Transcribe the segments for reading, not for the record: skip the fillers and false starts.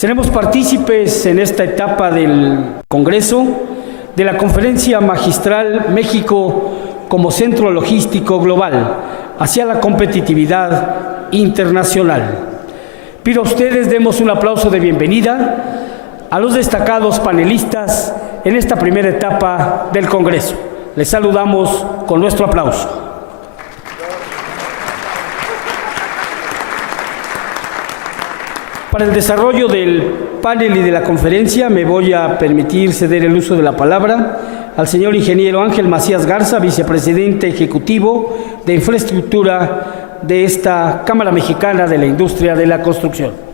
Seremos partícipes en esta etapa del Congreso de la Conferencia Magistral México como Centro Logístico Global hacia la competitividad internacional. Pido a ustedes demos un aplauso de bienvenida a los destacados panelistas en esta primera etapa del Congreso. Les saludamos con nuestro aplauso. Para el desarrollo del panel y de la conferencia me voy a permitir ceder el uso de la palabra al señor ingeniero Ángel Macías Garza, vicepresidente ejecutivo de Infraestructura de esta Cámara Mexicana de la Industria de la Construcción.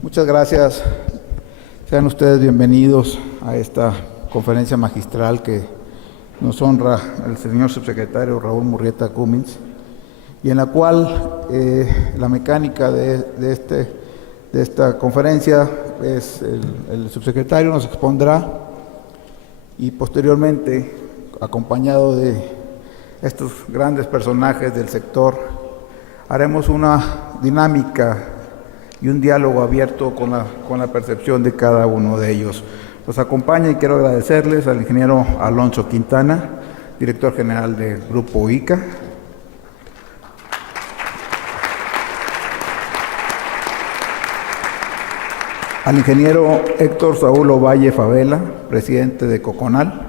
Muchas gracias. Sean ustedes bienvenidos a esta conferencia magistral que nos honra el señor subsecretario Raúl Murrieta Cummings, y en la cual la mecánica de esta conferencia es el subsecretario nos expondrá, y posteriormente, acompañado de estos grandes personajes del sector, haremos una dinámica y un diálogo abierto con la percepción de cada uno de ellos. Los acompaña y quiero agradecerles al ingeniero Alonso Quintana, director general del Grupo ICA, al ingeniero Héctor Saúl Ovalle Favela, presidente de Coconal,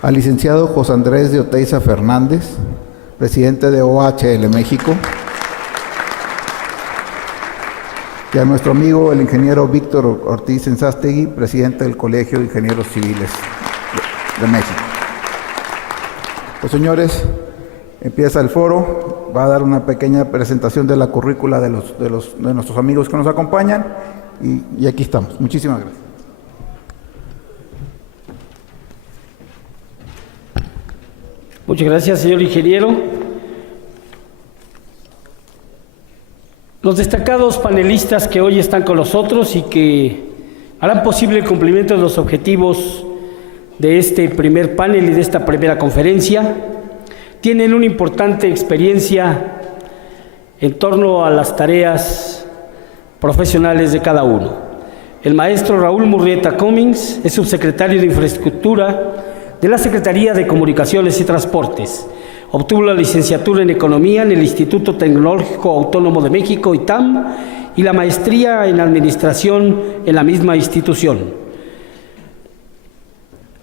al licenciado José Andrés de Oteiza Fernández, presidente de OHL México, y a nuestro amigo el ingeniero Víctor Ortiz Enzástegui, presidente del Colegio de Ingenieros Civiles de México. Pues señores, empieza el foro, va a dar una pequeña presentación de la currícula de nuestros amigos que nos acompañan, y aquí estamos. Muchísimas gracias. Muchas gracias, señor ingeniero. Los destacados panelistas que hoy están con nosotros y que harán posible el cumplimiento de los objetivos de este primer panel y de esta primera conferencia tienen una importante experiencia en torno a las tareas profesionales de cada uno. El maestro Raúl Murrieta Cummings es subsecretario de Infraestructura de la Secretaría de Comunicaciones y Transportes. Obtuvo la licenciatura en Economía en el Instituto Tecnológico Autónomo de México, ITAM, y la maestría en Administración en la misma institución.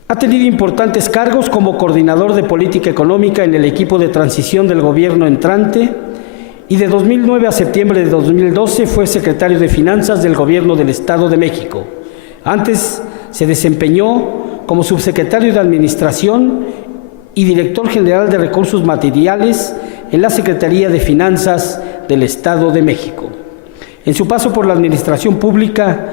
Ha tenido importantes cargos como coordinador de política económica en el equipo de transición del gobierno entrante, y de 2009 a septiembre de 2012 fue secretario de Finanzas del Gobierno del Estado de México. Antes se desempeñó como subsecretario de Administración y director general de Recursos Materiales en la Secretaría de Finanzas del Estado de México. En su paso por la administración pública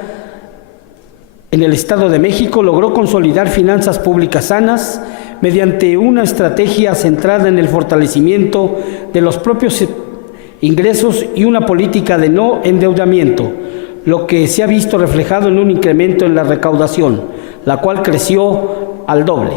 en el Estado de México, logró consolidar finanzas públicas sanas mediante una estrategia centrada en el fortalecimiento de los propios ingresos y una política de no endeudamiento, lo que se ha visto reflejado en un incremento en la recaudación, la cual creció al doble,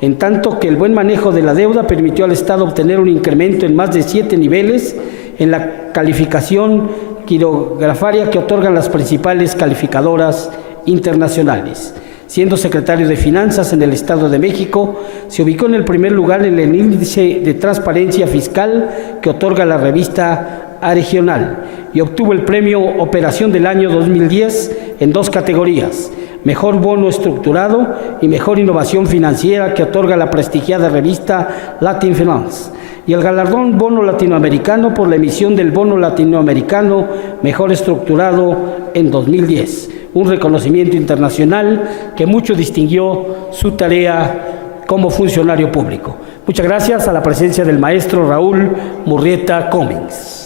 en tanto que el buen manejo de la deuda permitió al Estado obtener un incremento en más de 7 niveles en la calificación quirografaria que otorgan las principales calificadoras internacionales. Siendo secretario de Finanzas en el Estado de México, se ubicó en el primer lugar en el índice de transparencia fiscal que otorga la revista A Regional, y obtuvo el premio Operación del año 2010 en 2 categorías: Mejor Bono Estructurado y Mejor Innovación Financiera, que otorga la prestigiada revista Latin Finance, y el galardón Bono Latinoamericano por la emisión del Bono Latinoamericano Mejor Estructurado en 2010, un reconocimiento internacional que mucho distinguió su tarea como funcionario público. Muchas gracias a la presencia del maestro Raúl Murrieta Cummings.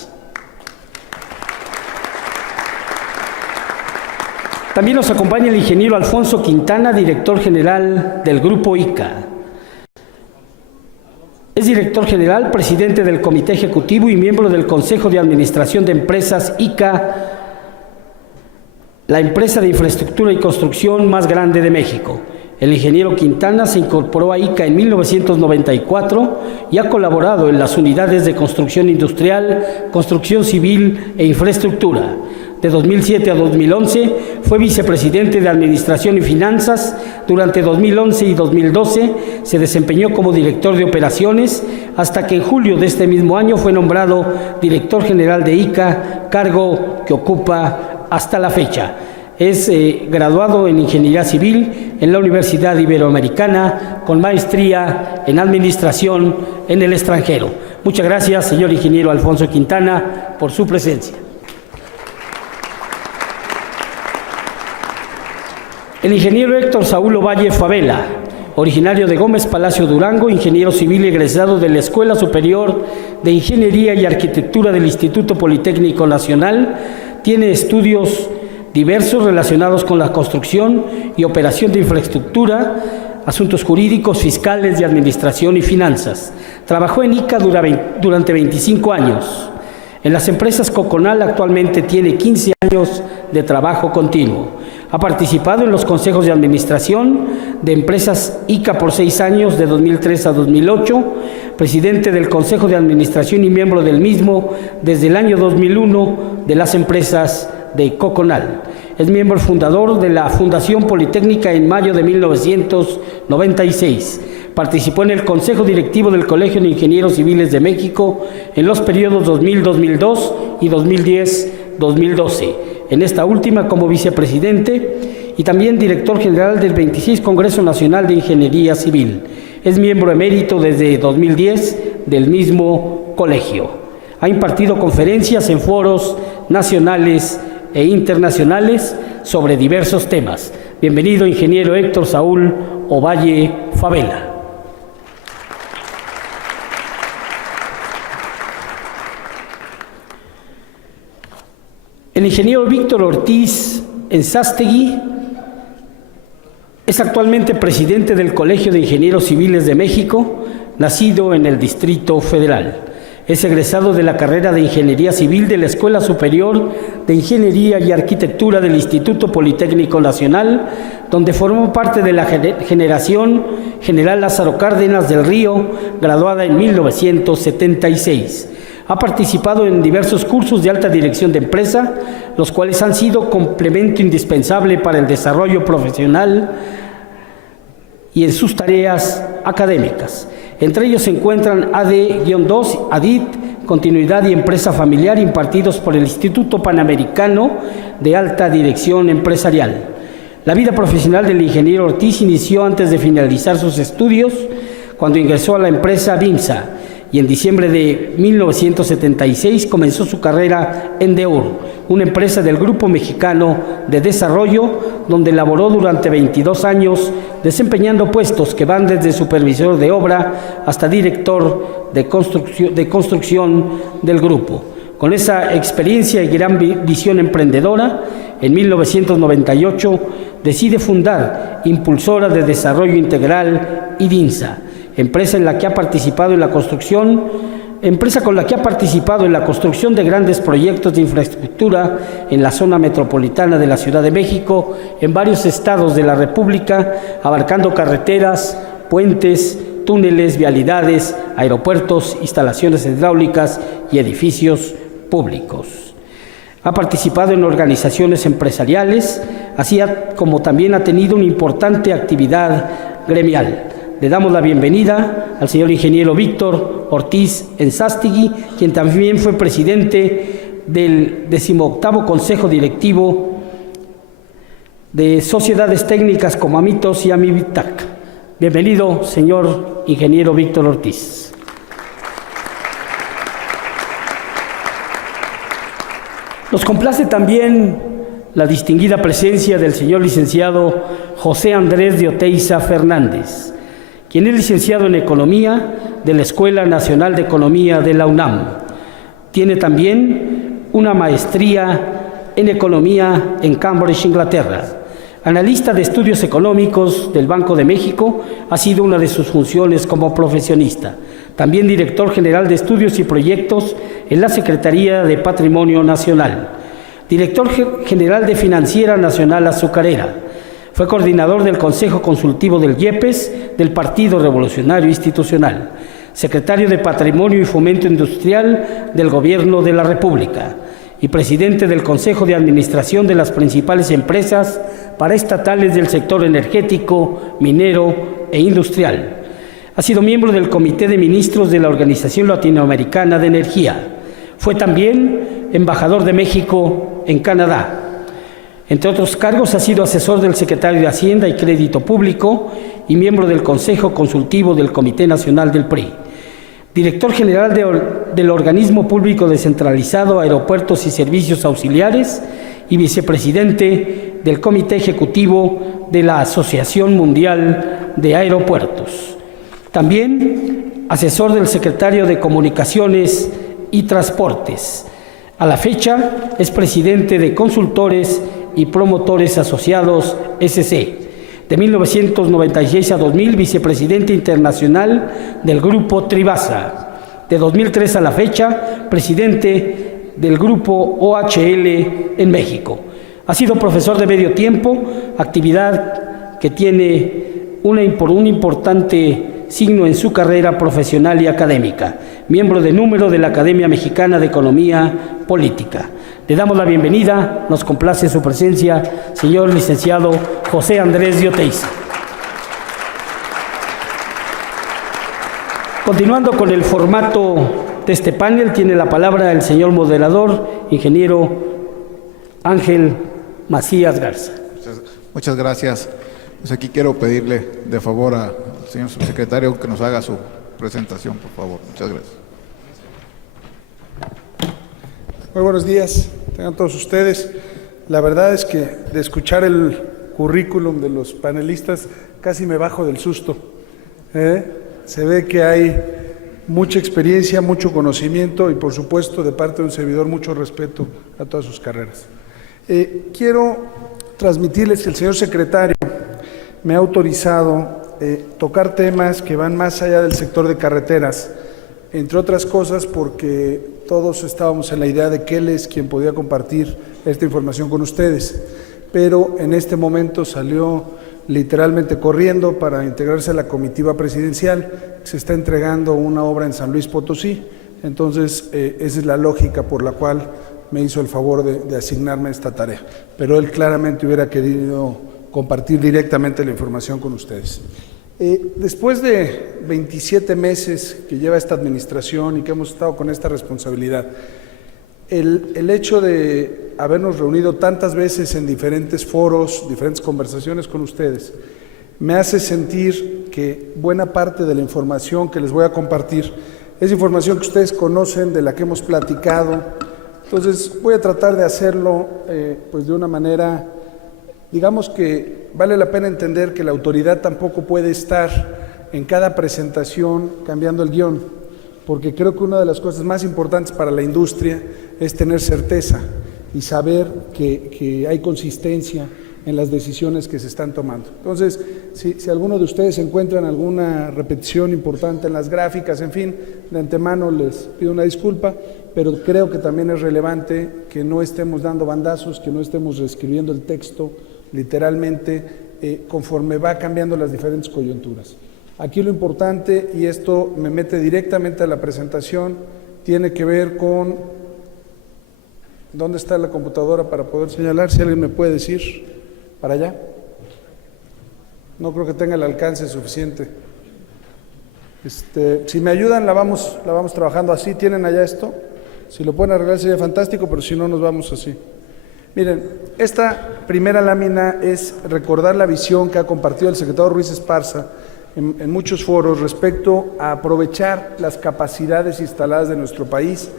También nos acompaña el ingeniero Alfonso Quintana, director general del Grupo ICA. Es Es director general, presidente del Comité Ejecutivo y miembro del Consejo de Administración de Empresas ICA, la empresa de infraestructura y construcción más grande de México. El ingeniero Quintana se incorporó a ICA en 1994 y ha colaborado en las unidades de construcción industrial, construcción civil e infraestructura. De 2007 a 2011 fue vicepresidente de Administración y Finanzas. Durante 2011 y 2012 se desempeñó como director de operaciones hasta que en julio de este mismo año fue nombrado director general de ICA, cargo que ocupa hasta la fecha. Es graduado en Ingeniería Civil en la Universidad Iberoamericana, con maestría en Administración en el extranjero. Muchas gracias, señor ingeniero Alfonso Quintana, por su presencia. El ingeniero Héctor Saúl Ovalle Favela, originario de Gómez Palacio, Durango, ingeniero civil egresado de la Escuela Superior de Ingeniería y Arquitectura del Instituto Politécnico Nacional, tiene estudios diversos relacionados con la construcción y operación de infraestructura, asuntos jurídicos, fiscales, de administración y finanzas. Trabajó en ICA durante 25 años. En las empresas Coconal actualmente tiene 15 años de trabajo continuo. Ha participado en los consejos de administración de empresas ICA por 6 años, de 2003 a 2008, presidente del Consejo de Administración y miembro del mismo desde el año 2001 de las empresas de Coconal. Es miembro fundador de la Fundación Politécnica en mayo de 1996. Participó en el Consejo Directivo del Colegio de Ingenieros Civiles de México en los periodos 2000-2002 y 2010-2012. En esta última como vicepresidente y también director general del 26 Congreso Nacional de Ingeniería Civil. Es miembro emérito desde 2010 del mismo colegio. Ha impartido conferencias en foros nacionales e internacionales sobre diversos temas. Bienvenido, ingeniero Héctor Saúl Ovalle Favela. El ingeniero Víctor Ortiz Ensástegui es actualmente presidente del Colegio de Ingenieros Civiles de México, nacido en el Distrito Federal. Es egresado de la carrera de Ingeniería Civil de la Escuela Superior de Ingeniería y Arquitectura del Instituto Politécnico Nacional, donde formó parte de la generación General Lázaro Cárdenas del Río, graduada en 1976. Ha participado en diversos cursos de alta dirección de empresa, los cuales han sido complemento indispensable para el desarrollo profesional y en sus tareas académicas. Entre ellos se encuentran AD-2, ADIT, Continuidad y Empresa Familiar, impartidos por el Instituto Panamericano de Alta Dirección Empresarial. La vida profesional del ingeniero Ortiz inició antes de finalizar sus estudios, cuando ingresó a la empresa BIMSA, y en diciembre de 1976 comenzó su carrera en DEUR, una empresa del Grupo Mexicano de Desarrollo, donde laboró durante 22 años, desempeñando puestos que van desde supervisor de obra hasta director de construcción del grupo. Con esa experiencia y gran visión emprendedora, en 1998 decide fundar Impulsora de Desarrollo Integral IDINSA, empresa con la que ha participado en la construcción de grandes proyectos de infraestructura en la zona metropolitana de la Ciudad de México, en varios estados de la República, abarcando carreteras, puentes, túneles, vialidades, aeropuertos, instalaciones hidráulicas y edificios públicos. Ha participado en organizaciones empresariales, así como también ha tenido una importante actividad gremial. Le damos la bienvenida al señor ingeniero Víctor Ortiz Ensástegui, quien también fue presidente del 18º Consejo Directivo de Sociedades Técnicas como Amitos y Amivitac. Bienvenido, señor ingeniero Víctor Ortiz. Nos complace también la distinguida presencia del señor licenciado José Andrés de Oteiza Fernández, quien es licenciado en Economía de la Escuela Nacional de Economía de la UNAM. Tiene también una maestría en Economía en Cambridge, Inglaterra. Analista de estudios económicos del Banco de México, ha sido una de sus funciones como profesionista. También director general de estudios y proyectos en la Secretaría de Patrimonio Nacional. Director general de Financiera Nacional Azucarera. Fue coordinador del Consejo Consultivo del IEPES del Partido Revolucionario Institucional. Secretario de Patrimonio y Fomento Industrial del Gobierno de la República y presidente del Consejo de Administración de las principales empresas paraestatales del sector energético, minero e industrial. Ha sido miembro del Comité de Ministros de la Organización Latinoamericana de Energía. Fue también embajador de México en Canadá. Entre otros cargos, ha sido asesor del secretario de Hacienda y Crédito Público y miembro del Consejo Consultivo del Comité Nacional del PRI. Director general del Organismo Público Descentralizado, Aeropuertos y Servicios Auxiliares y vicepresidente del Comité Ejecutivo de la Asociación Mundial de Aeropuertos. También asesor del secretario de Comunicaciones y Transportes. A la fecha es presidente de Consultores y Promotores Asociados SC. De 1996 a 2000, vicepresidente internacional del Grupo Tribasa. De 2003 a la fecha, presidente del Grupo OHL en México. Ha sido profesor de medio tiempo, actividad que tiene un importante signo en su carrera profesional y académica. Miembro de número de la Academia Mexicana de Economía Política. Le damos la bienvenida, nos complace su presencia, señor licenciado José Andrés de Oteiza. Continuando con el formato de este panel, tiene la palabra el señor moderador, ingeniero Ángel Macías Garza. Muchas gracias. Pues aquí quiero pedirle de favor al señor subsecretario que nos haga su presentación, por favor. Muchas gracias. Muy buenos días, tengan todos ustedes. La verdad es que de escuchar el currículum de los panelistas casi me bajo del susto. Se ve que hay mucha experiencia, mucho conocimiento y por supuesto de parte de un servidor mucho respeto a todas sus carreras. Quiero transmitirles que el señor secretario me ha autorizado tocar temas que van más allá del sector de carreteras, entre otras cosas porque todos estábamos en la idea de que él es quien podía compartir esta información con ustedes, pero en este momento salió literalmente corriendo para integrarse a la comitiva presidencial. Se está entregando una obra en San Luis Potosí, entonces esa es la lógica por la cual me hizo el favor de asignarme esta tarea, pero él claramente hubiera querido compartir directamente la información con ustedes. Después de 27 meses que lleva esta administración y que hemos estado con esta responsabilidad, el hecho de habernos reunido tantas veces en diferentes foros, diferentes conversaciones con ustedes, me hace sentir que buena parte de la información que les voy a compartir es información que ustedes conocen, de la que hemos platicado. Entonces voy a tratar de hacerlo pues de una manera, digamos que vale la pena entender que la autoridad tampoco puede estar en cada presentación cambiando el guión, porque creo que una de las cosas más importantes para la industria es tener certeza y saber que hay consistencia en las decisiones que se están tomando. Entonces, si alguno de ustedes encuentran alguna repetición importante en las gráficas, en fin, de antemano les pido una disculpa, pero creo que también es relevante que no estemos dando bandazos, que no estemos reescribiendo el texto literalmente conforme va cambiando las diferentes coyunturas. Aquí lo importante, y esto me mete directamente a la presentación, tiene que ver con ¿dónde está la computadora para poder señalar? Si alguien me puede decir, ¿para allá? No creo que tenga el alcance suficiente. Si me ayudan, la vamos trabajando así. ¿Tienen allá esto? Si lo pueden arreglar sería fantástico, pero si no, nos vamos así. Miren, esta primera lámina es recordar la visión que ha compartido el secretario Ruiz Esparza en muchos foros respecto a aprovechar las capacidades instaladas de nuestro país,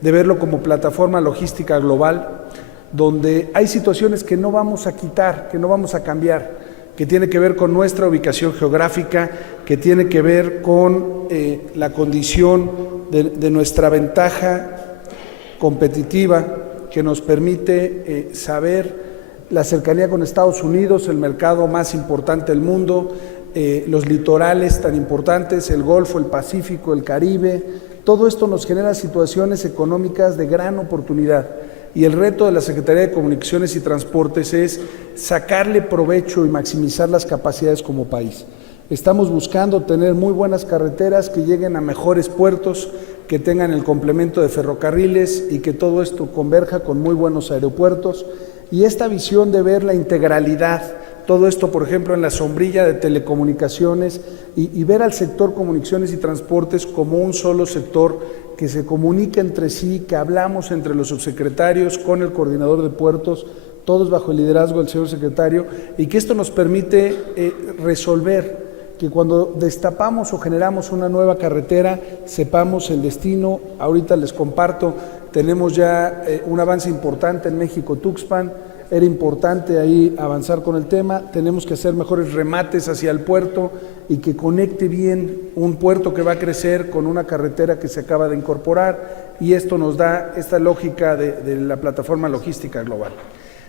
de verlo como plataforma logística global, donde hay situaciones que no vamos a quitar, que no vamos a cambiar, que tiene que ver con nuestra ubicación geográfica, que tiene que ver con la condición de nuestra ventaja competitiva, que nos permite saber la cercanía con Estados Unidos, el mercado más importante del mundo, los litorales tan importantes, el Golfo, el Pacífico, el Caribe, todo esto nos genera situaciones económicas de gran oportunidad. Y el reto de la Secretaría de Comunicaciones y Transportes es sacarle provecho y maximizar las capacidades como país. Estamos buscando tener muy buenas carreteras que lleguen a mejores puertos, que tengan el complemento de ferrocarriles y que todo esto converja con muy buenos aeropuertos. Y esta visión de ver la integralidad, todo esto, por ejemplo, en la sombrilla de telecomunicaciones y ver al sector comunicaciones y transportes como un solo sector que se comunica entre sí, que hablamos entre los subsecretarios con el coordinador de puertos, todos bajo el liderazgo del señor secretario, y que esto nos permite resolver que cuando destapamos o generamos una nueva carretera, sepamos el destino. Ahorita les comparto, tenemos ya un avance importante en México-Tuxpan. Era importante ahí avanzar con el tema, tenemos que hacer mejores remates hacia el puerto y que conecte bien un puerto que va a crecer con una carretera que se acaba de incorporar, y esto nos da esta lógica de la plataforma logística global.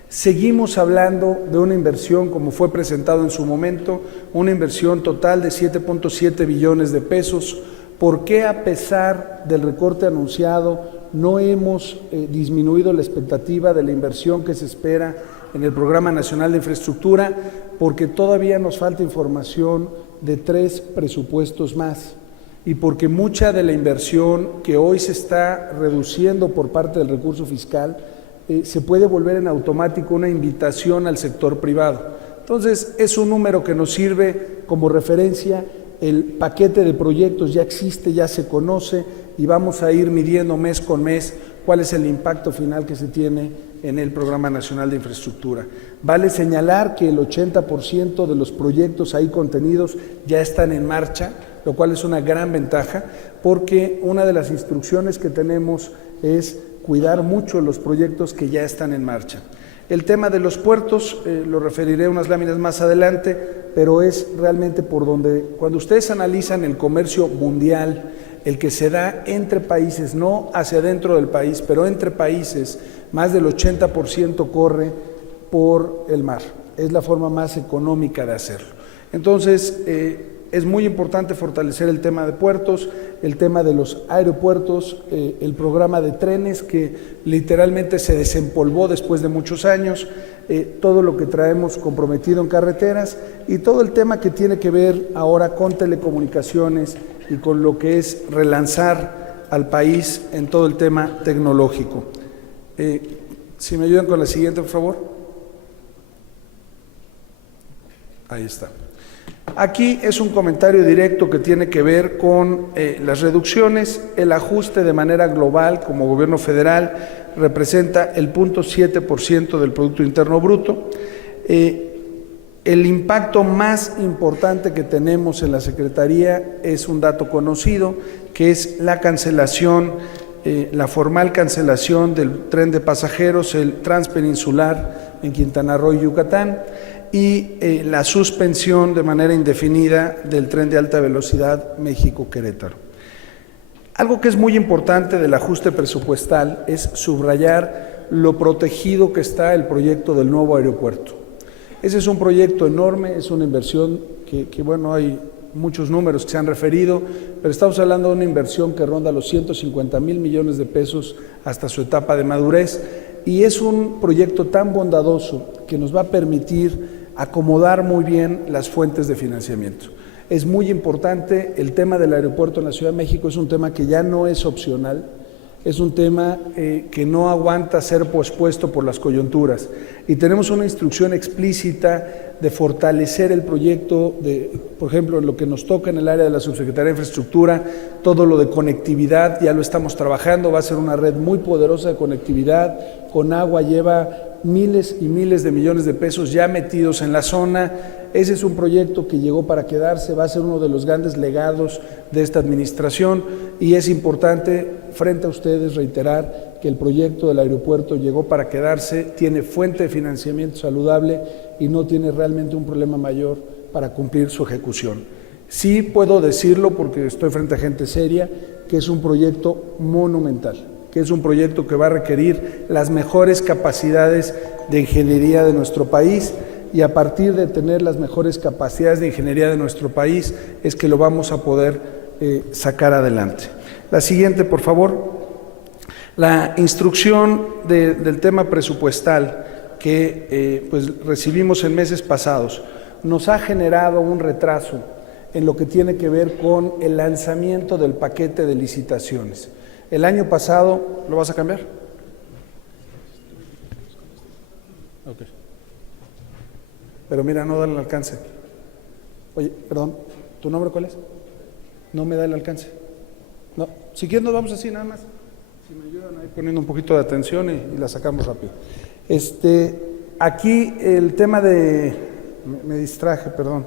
Seguimos hablando de una inversión, como fue presentado en su momento, una inversión total de 7.7 billones de pesos. ¿Por qué, a pesar del recorte anunciado, no hemos disminuido la expectativa de la inversión que se espera en el Programa Nacional de Infraestructura? Porque todavía nos falta información de 3 presupuestos más, y porque mucha de la inversión que hoy se está reduciendo por parte del recurso fiscal se puede volver en automático una invitación al sector privado. Entonces, es un número que nos sirve como referencia. El paquete de proyectos ya existe, ya se conoce, y vamos a ir midiendo mes con mes cuál es el impacto final que se tiene en el Programa Nacional de Infraestructura. Vale señalar que el 80% de los proyectos ahí contenidos ya están en marcha, lo cual es una gran ventaja, porque una de las instrucciones que tenemos es cuidar mucho los proyectos que ya están en marcha. El tema de los puertos, lo referiré unas láminas más adelante, pero es realmente por donde, cuando ustedes analizan el comercio mundial, el que se da entre países, no hacia dentro del país, pero entre países, más del 80% corre por el mar. Es la forma más económica de hacerlo. Entonces, es muy importante fortalecer el tema de puertos, el tema de los aeropuertos, el programa de trenes que literalmente se desempolvó después de muchos años, todo lo que traemos comprometido en carreteras y todo el tema que tiene que ver ahora con telecomunicaciones y con lo que es relanzar al país en todo el tema tecnológico. Si me ayudan con la siguiente, por favor. Ahí está. Aquí es un comentario directo que tiene que ver con las reducciones. El ajuste de manera global como gobierno federal representa el 0.7% del Producto Interno Bruto. El impacto más importante que tenemos en la Secretaría es un dato conocido, que es la cancelación, la formal cancelación del tren de pasajeros, el transpeninsular en Quintana Roo y Yucatán, y la suspensión de manera indefinida del tren de alta velocidad México-Querétaro. Algo que es muy importante del ajuste presupuestal es subrayar lo protegido que está el proyecto del nuevo aeropuerto. Ese es un proyecto enorme, es una inversión que bueno, hay muchos números que se han referido, pero estamos hablando de una inversión que ronda los 150,000 millones de pesos hasta su etapa de madurez, y es un proyecto tan bondadoso que nos va a permitir acomodar muy bien las fuentes de financiamiento. Es muy importante el tema del aeropuerto en la Ciudad de México, es un tema que ya no es opcional, es un tema que no aguanta ser pospuesto por las coyunturas, y tenemos una instrucción explícita de fortalecer el proyecto, por ejemplo, en lo que nos toca en el área de la Subsecretaría de Infraestructura, todo lo de conectividad, ya lo estamos trabajando, va a ser una red muy poderosa de conectividad. Conagua lleva miles y miles de millones de pesos ya metidos en la zona. Ese es un proyecto que llegó para quedarse, va a ser uno de los grandes legados de esta administración, y es importante frente a ustedes reiterar que el proyecto del aeropuerto llegó para quedarse, tiene fuente de financiamiento saludable y no tiene realmente un problema mayor para cumplir su ejecución. Sí puedo decirlo, porque estoy frente a gente seria, que es un proyecto monumental, que es un proyecto que va a requerir las mejores capacidades de ingeniería de nuestro país, y a partir de tener las mejores capacidades de ingeniería de nuestro país es que lo vamos a poder sacar adelante. La siguiente, por favor. La instrucción del tema presupuestal que pues recibimos en meses pasados nos ha generado un retraso en lo que tiene que ver con el lanzamiento del paquete de licitaciones. El año pasado, ¿lo vas a cambiar? Okay. Pero mira, no da el alcance. Oye, perdón, ¿tu nombre cuál es? No me da el alcance. No, si quieres nos vamos así nada más. Si me ayudan ahí poniendo un poquito de atención y la sacamos rápido. Aquí el tema de... Me distraje, perdón.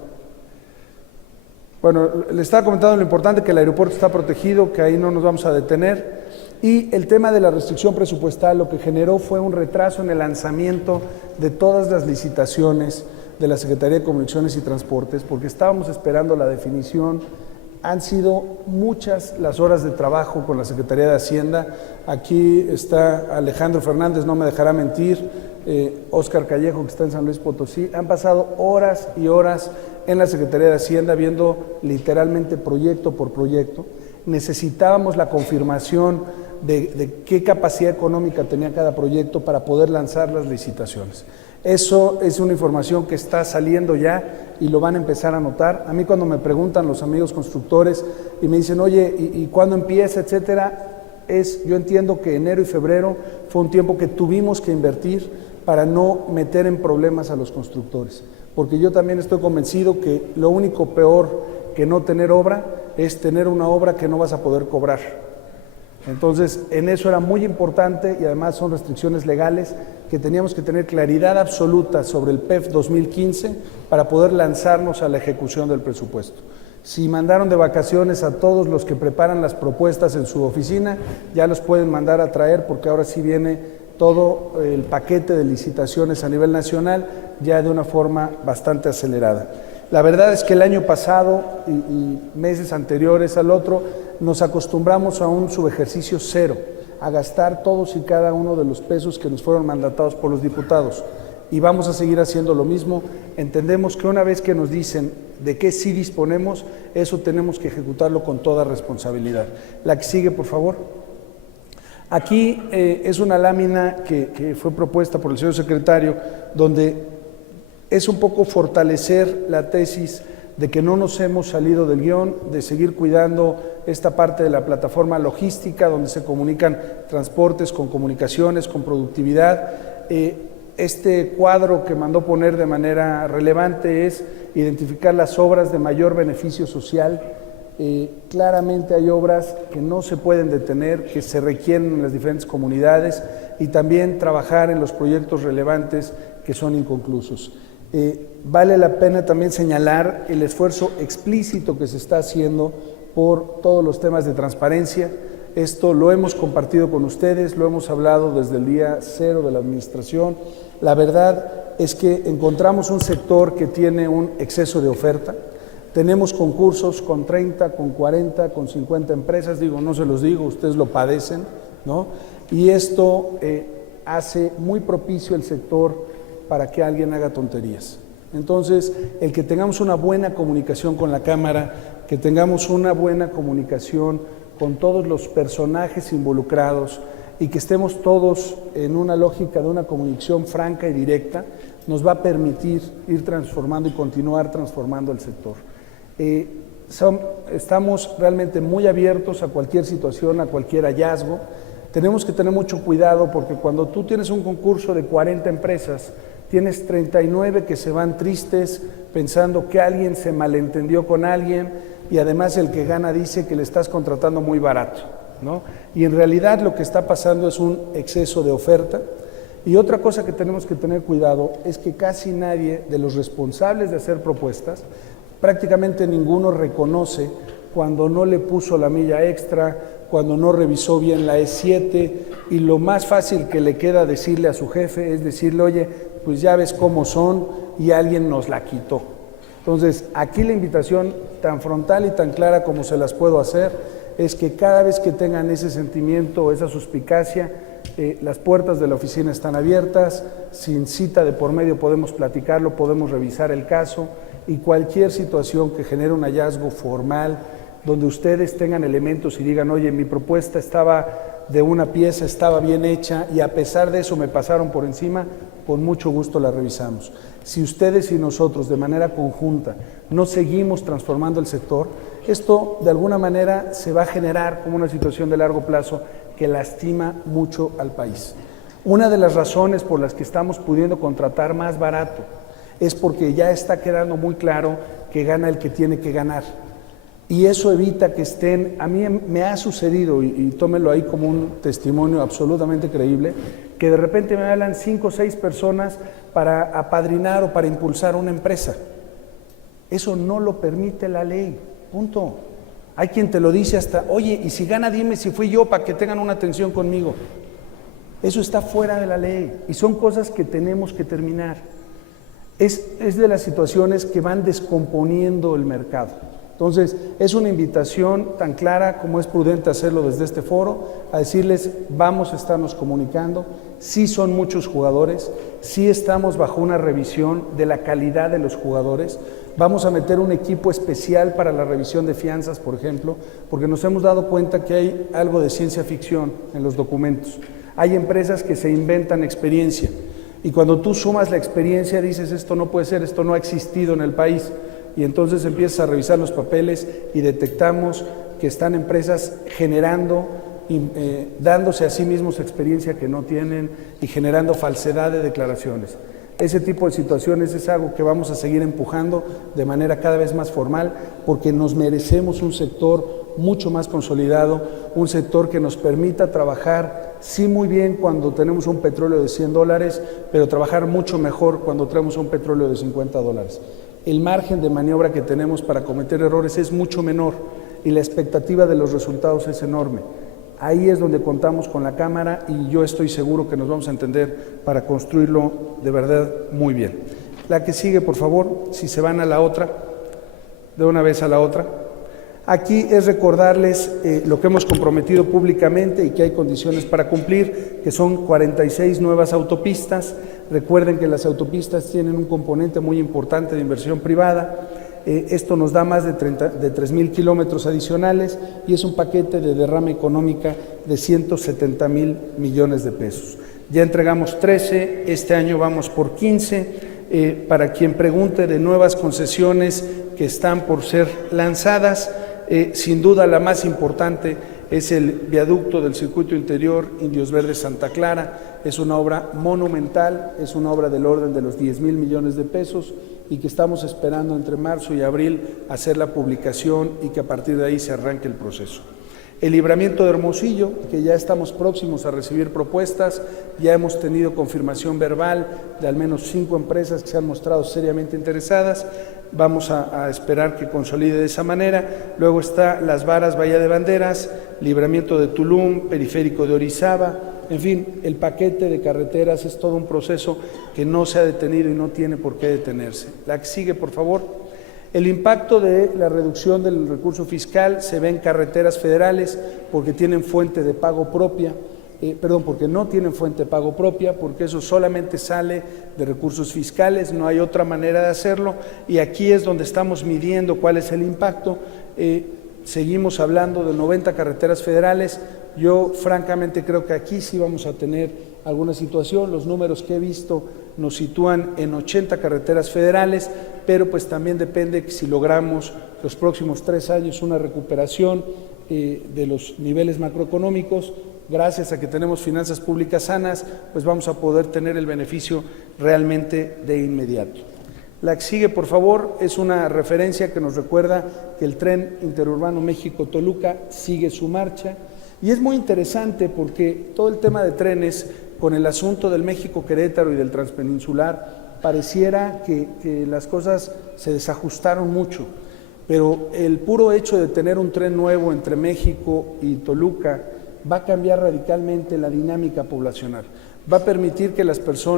Bueno, le estaba comentando lo importante que el aeropuerto está protegido, que ahí no nos vamos a detener. Y el tema de la restricción presupuestal lo que generó fue un retraso en el lanzamiento de todas las licitaciones de la Secretaría de Comunicaciones y Transportes, porque estábamos esperando la definición. Han sido muchas las horas de trabajo con la Secretaría de Hacienda. Aquí está Alejandro Fernández, no me dejará mentir, Óscar Callejo, que está en San Luis Potosí. Han pasado horas y horas en la Secretaría de Hacienda viendo literalmente proyecto por proyecto. Necesitábamos la confirmación de qué capacidad económica tenía cada proyecto para poder lanzar las licitaciones. Eso es una información que está saliendo ya y lo van a empezar a notar. A mí cuando me preguntan los amigos constructores y me dicen, oye, ¿y cuándo empieza, etcétera? Yo entiendo que enero y febrero fue un tiempo que tuvimos que invertir para no meter en problemas a los constructores, porque yo también estoy convencido que lo único peor que no tener obra es tener una obra que no vas a poder cobrar. Entonces, en eso era muy importante y además son restricciones legales que teníamos que tener claridad absoluta sobre el PEF 2015 para poder lanzarnos a la ejecución del presupuesto. Si mandaron de vacaciones a todos los que preparan las propuestas en su oficina, ya los pueden mandar a traer porque ahora sí viene todo el paquete de licitaciones a nivel nacional ya de una forma bastante acelerada. La verdad es que el año pasado y meses anteriores al otro nos acostumbramos a un subejercicio cero, a gastar todos y cada uno de los pesos que nos fueron mandatados por los diputados. Y vamos a seguir haciendo lo mismo. Entendemos que una vez que nos dicen de qué sí disponemos, eso tenemos que ejecutarlo con toda responsabilidad. La que sigue, por favor. Aquí es una lámina que fue propuesta por el señor secretario, donde es un poco fortalecer la tesis de que no nos hemos salido del guión, de seguir cuidando esta parte de la plataforma logística, donde se comunican transportes con comunicaciones, con productividad. Este cuadro que mandó poner de manera relevante es identificar las obras de mayor beneficio social. Claramente hay obras que no se pueden detener, que se requieren en las diferentes comunidades, y también trabajar en los proyectos relevantes que son inconclusos. Vale la pena también señalar el esfuerzo explícito que se está haciendo por todos los temas de transparencia. Esto lo hemos compartido con ustedes, lo hemos hablado desde el día cero de la administración. La verdad es que encontramos un sector que tiene un exceso de oferta. Tenemos concursos con 30, con 40, con 50 empresas, no se los digo, ustedes lo padecen, ¿no? Y esto hace muy propicio el sector para que alguien haga tonterías. Entonces, el que tengamos una buena comunicación con la Cámara, que tengamos una buena comunicación con todos los personajes involucrados y que estemos todos en una lógica de una comunicación franca y directa, nos va a permitir ir transformando y continuar transformando el sector. Estamos realmente muy abiertos a cualquier situación, a cualquier hallazgo. Tenemos que tener mucho cuidado porque cuando tú tienes un concurso de 40 empresas, tienes 39 que se van tristes pensando que alguien se malentendió con alguien y además el que gana dice que le estás contratando muy barato, ¿no? Y en realidad lo que está pasando es un exceso de oferta. Y otra cosa que tenemos que tener cuidado es que casi nadie de los responsables de hacer propuestas, prácticamente ninguno reconoce cuando no le puso la milla extra, cuando no revisó bien la E7, y lo más fácil que le queda decirle a su jefe es decirle, oye, pues ya ves cómo son y alguien nos la quitó. Entonces, aquí la invitación tan frontal y tan clara como se las puedo hacer es que cada vez que tengan ese sentimiento o esa suspicacia, las puertas de la oficina están abiertas, sin cita de por medio podemos platicarlo, podemos revisar el caso, y cualquier situación que genere un hallazgo formal, donde ustedes tengan elementos y digan, oye, mi propuesta estaba de una pieza, estaba bien hecha y a pesar de eso me pasaron por encima, con mucho gusto la revisamos. Si ustedes y nosotros de manera conjunta no seguimos transformando el sector, esto de alguna manera se va a generar como una situación de largo plazo que lastima mucho al país. Una de las razones por las que estamos pudiendo contratar más barato es porque ya está quedando muy claro que gana el que tiene que ganar. Y eso evita que estén, a mí me ha sucedido, y tómenlo ahí como un testimonio absolutamente creíble, que de repente me hablan 5 o 6 personas para apadrinar o para impulsar una empresa. Eso no lo permite la ley, punto. Hay quien te lo dice hasta, oye, y si gana dime si fui yo para que tengan una atención conmigo. Eso está fuera de la ley y son cosas que tenemos que terminar. Es de las situaciones que van descomponiendo el mercado. Entonces, es una invitación tan clara como es prudente hacerlo desde este foro, a decirles, vamos a estarnos comunicando, sí son muchos jugadores, sí estamos bajo una revisión de la calidad de los jugadores, vamos a meter un equipo especial para la revisión de fianzas, por ejemplo, porque nos hemos dado cuenta que hay algo de ciencia ficción en los documentos. Hay empresas que se inventan experiencia, y cuando tú sumas la experiencia dices, esto no puede ser, esto no ha existido en el país, y entonces empiezas a revisar los papeles y detectamos que están empresas generando, dándose a sí mismos experiencia que no tienen y generando falsedad de declaraciones. Ese tipo de situaciones es algo que vamos a seguir empujando de manera cada vez más formal porque nos merecemos un sector mucho más consolidado, un sector que nos permita trabajar, sí muy bien cuando tenemos un petróleo de $100, pero trabajar mucho mejor cuando tenemos un petróleo de $50. El margen de maniobra que tenemos para cometer errores es mucho menor y la expectativa de los resultados es enorme. Ahí es donde contamos con la Cámara y yo estoy seguro que nos vamos a entender para construirlo de verdad muy bien. La que sigue, por favor, si se van a la otra, de una vez a la otra. Aquí es recordarles lo que hemos comprometido públicamente y que hay condiciones para cumplir, que son 46 nuevas autopistas. Recuerden que las autopistas tienen un componente muy importante de inversión privada. Esto nos da más de 3,000 kilómetros adicionales y es un paquete de derrama económica de 170,000 millones de pesos. Ya entregamos 13, este año vamos por 15. Para quien pregunte de nuevas concesiones que están por ser lanzadas, sin duda la más importante es el viaducto del circuito interior Indios Verdes Santa Clara. Es una obra monumental, es una obra del orden de los 10,000 millones de pesos y que estamos esperando entre marzo y abril hacer la publicación y que a partir de ahí se arranque el proceso. El libramiento de Hermosillo, que ya estamos próximos a recibir propuestas, ya hemos tenido confirmación verbal de al menos 5 empresas que se han mostrado seriamente interesadas. Vamos a esperar que consolide de esa manera. Luego está Las Varas, Bahía de Banderas, libramiento de Tulum, periférico de Orizaba. En fin, el paquete de carreteras es todo un proceso que no se ha detenido y no tiene por qué detenerse. La que sigue, por favor. El impacto de la reducción del recurso fiscal se ve en carreteras federales porque tienen fuente de pago propia, porque no tienen fuente de pago propia, porque eso solamente sale de recursos fiscales, no hay otra manera de hacerlo y aquí es donde estamos midiendo cuál es el impacto. Seguimos hablando de 90 carreteras federales. Yo francamente creo que aquí sí vamos a tener alguna situación. Los números que he visto nos sitúan en 80 carreteras federales, pero pues también depende que si logramos los próximos 3 años una recuperación de los niveles macroeconómicos, gracias a que tenemos finanzas públicas sanas, pues vamos a poder tener el beneficio realmente de inmediato. La que sigue, por favor, es una referencia que nos recuerda que el tren interurbano México-Toluca sigue su marcha y es muy interesante porque todo el tema de trenes con el asunto del México-Querétaro y del transpeninsular pareciera que las cosas se desajustaron mucho, pero el puro hecho de tener un tren nuevo entre México y Toluca va a cambiar radicalmente la dinámica poblacional, va a permitir que las personas